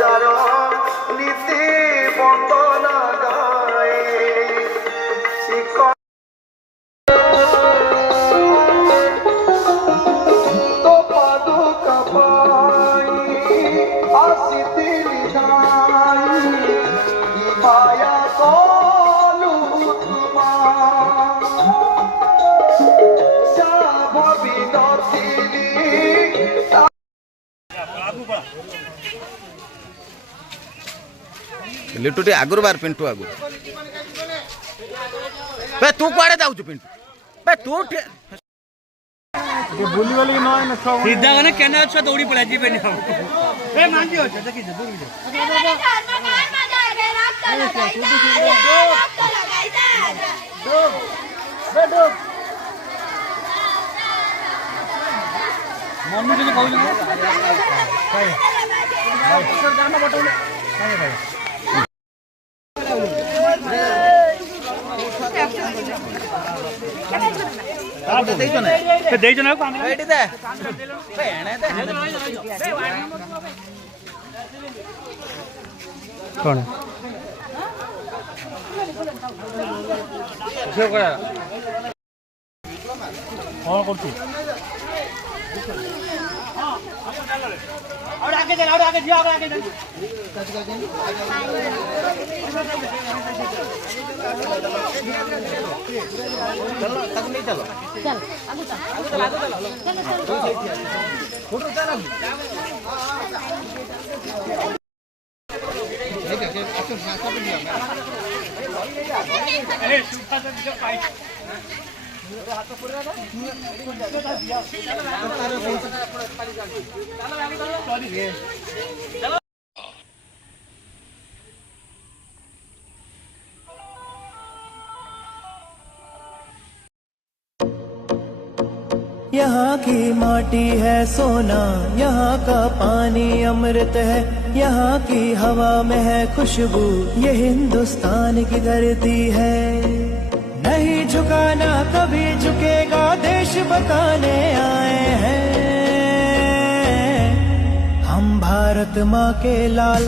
যার নীতি বন্দনা গায়ে শিক্ষক তো পাদুকা পাই আসিতি বিদায় কি মায়া কলু তোমা लिट्टू टी आगुर बार पिंटू आगुर बे तू कुआडे जाउछु पिंटू बे तू ये बुली वाली न है ना सीधा गने केना अच्छा दौड़ी पड़ा जी पे हम ए मांगी हो देखी दूर भी मम्मी के कहू भाई सर जाना बटोले नहीं भाई देइजन को आमे एटी दे पेणे दे कौन जो करा कौन करती और आगे चल और आगे जी और आगे चल चलो तक नहीं चलो चल आगे चल फोटो चला अरे सूखा से जो पाई हाथ पूरे ना चलो यहाँ की माटी है सोना, यहाँ का पानी अमृत है, यहाँ की हवा में है खुशबू, ये हिंदुस्तान की धरती है। नहीं झुकाना कभी झुकेगा, देश बताने आए हैं हम भारत माँ के लाल।